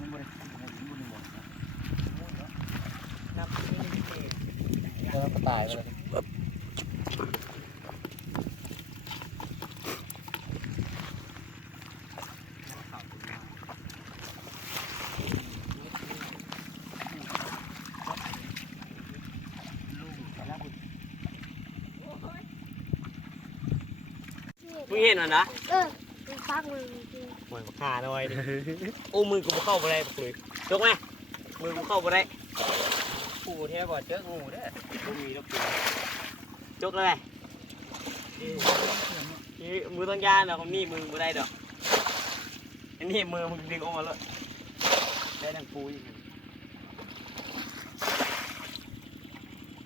มันบริสุทธิ์มันบุญหมดนับแล้วก็ตายไปเลยมึงเห็นมันนะฟังมือหวยขาหน่อยดิโอ้มือกูเข้าไปได้ปลุยจกไหมมือกูเข้าไปได้กูแท้ก่อนเจองูเด้อมีแล้วกูจกเลยมือต้องยาเนาะนี่มือกูได้ดอกอันนี้มือมึงดึงออกมาเลยได้ทั้งกูอีก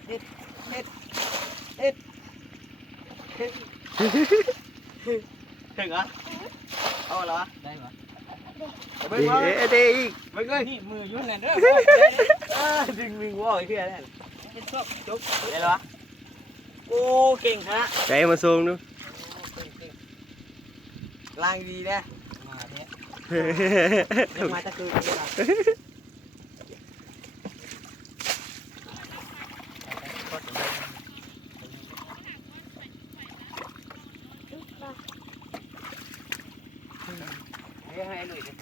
เอ็ดถึงเหรอเอาเหรอได้ปะเบิ้งเลยเด้อีกเบิ้งเลยนี่มือยุ่นนั่นเด้อดึงมือว่าไอ้เพื่อนนั่นจบได้หรอโอ้เก่งฮะใจมาซูมดูล่างดีนะมาเนี่ยมาตะคือให้หน่อยดิ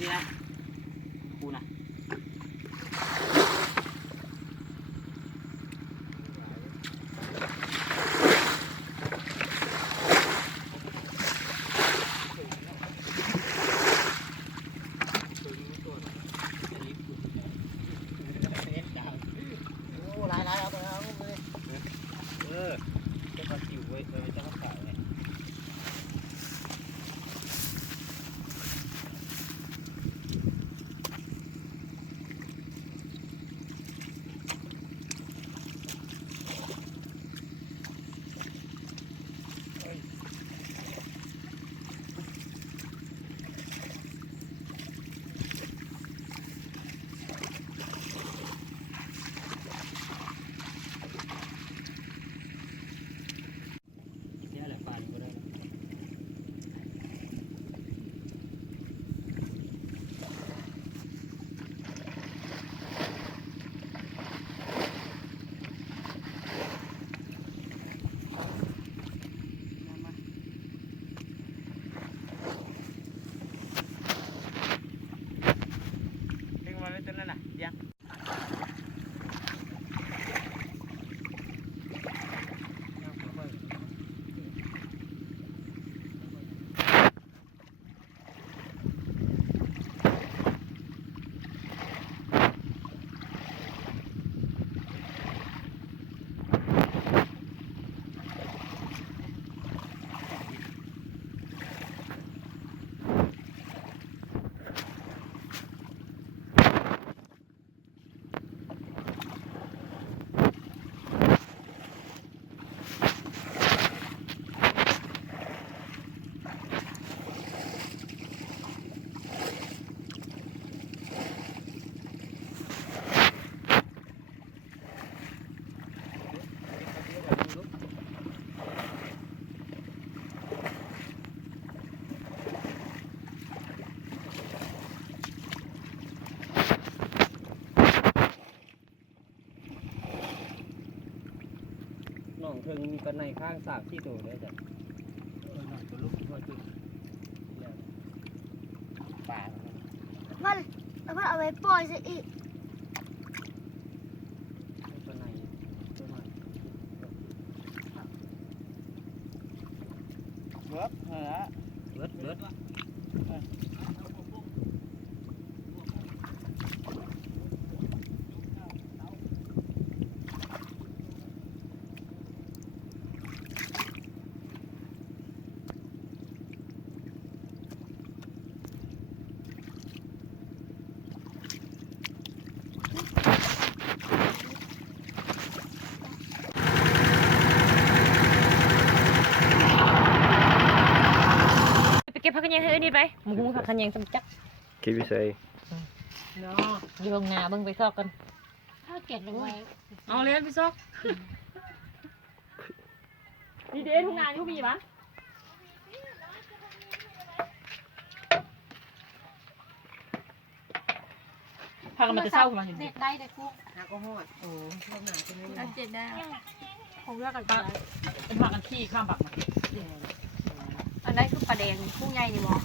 นี่นะกูนะโอ้หลายเอาไปเอาเลยจะมาจิ๋วไว้จะมาขายเลย น้องเพิ่งมีกันในข้าง3 4ตัวเลยจ้ะน้องตัวลูกตัวจุดป่ามันเอาไว้ปล่อยซะอีกตัวไหนตัวไหนเบิดเบิดเก็บผักกระเนียงให้เอ้ยนี่ไปหมูผักกระเนียงจำจัก คิดวิสัย เนาะอยู่ตรงหน้าเบิ่งไปซอกกันถ้าเก็บลงไว้เอาเลยไปซอกดีเด้ทุกงานทุกปีปะพากันมาจะเศร้ามาเห็นดิได้ได้คุกหาก็หอดโอ้ข้าวหนาเป็นไงเจ็ดได้ผมเลือกกันเป็นพากันขี้ข้ามบักมาอันนั้นคือปลาแดงคู่ใหญ่นี่มั้ง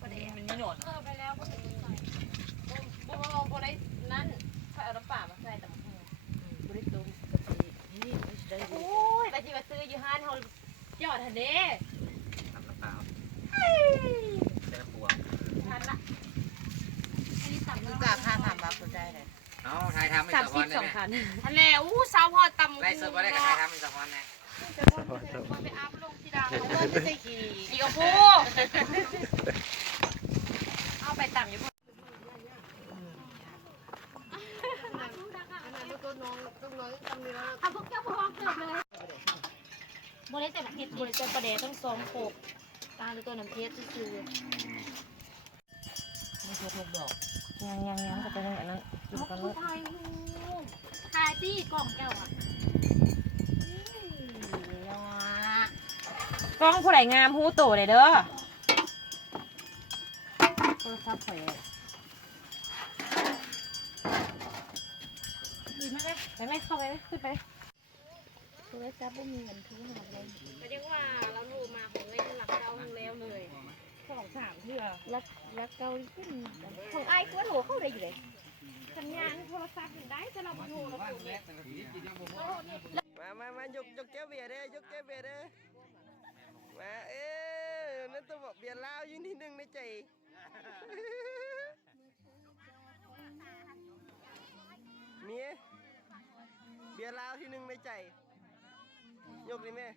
ปลาแดงมันนี่หนวดไปแล้วบ่ได้นั่นถ้าเอาน้ำป่ามาใส่แต่มันบ่ได้ตุ้มนี่โอ้ยปลาจีมาซื้ออยู่ห้านเขายอดทันเด้ทำน้ำเปล่าเจอปัวทันละกล้าพาทำมาคุณได้เลยเอาไทยทำไม่สะพอนเลย ทะเลอู้สาวพอตำ ไล่เสิร์ฟมาได้กับไทยทำไม่สะพอนนะไปอาบลงที่ดาวไม่ใช่ขี่ขี่กับพูเอาไปต่ำอยู่เอาพวกเจ้าพวกเกือบเลยโมเลแต่เพชรโมเลแต่ประเดี๋ยวต้องซ้อมโขกตาหรือตัวน้ำเพชรคือไม่เคยถูกดอกยังก็จะเป็นอันนั้นกินกันเลยทายตี้กล่องแก้วอ่ะกล้องผู้ใดงามหูโตเลยเด้อโทรศัพท์ข่อยดีมากเลยไปไหมเข้าไปไหมขึ้นไปโทรศัพท์ไม่มีเงินทุกหาเลยก็ยังว่าเราโทรมาของเล่นหลักเก้าแล้วเลย2-3เทื่อรักเก้าขึ้นของไอ้ก็โทรเข้าได้อยู่เลยสัญญาณโทรศัพท์อยู่ได้จะเราโทรเราโทรมายกแก้วเบียร์เด้ยกแก้วเบียร์เด้มานั่นตัวบอกเบียร์ลาวยืนที่1ในใจเมียเบียร์ลาวที่1ในใจยกดิแม่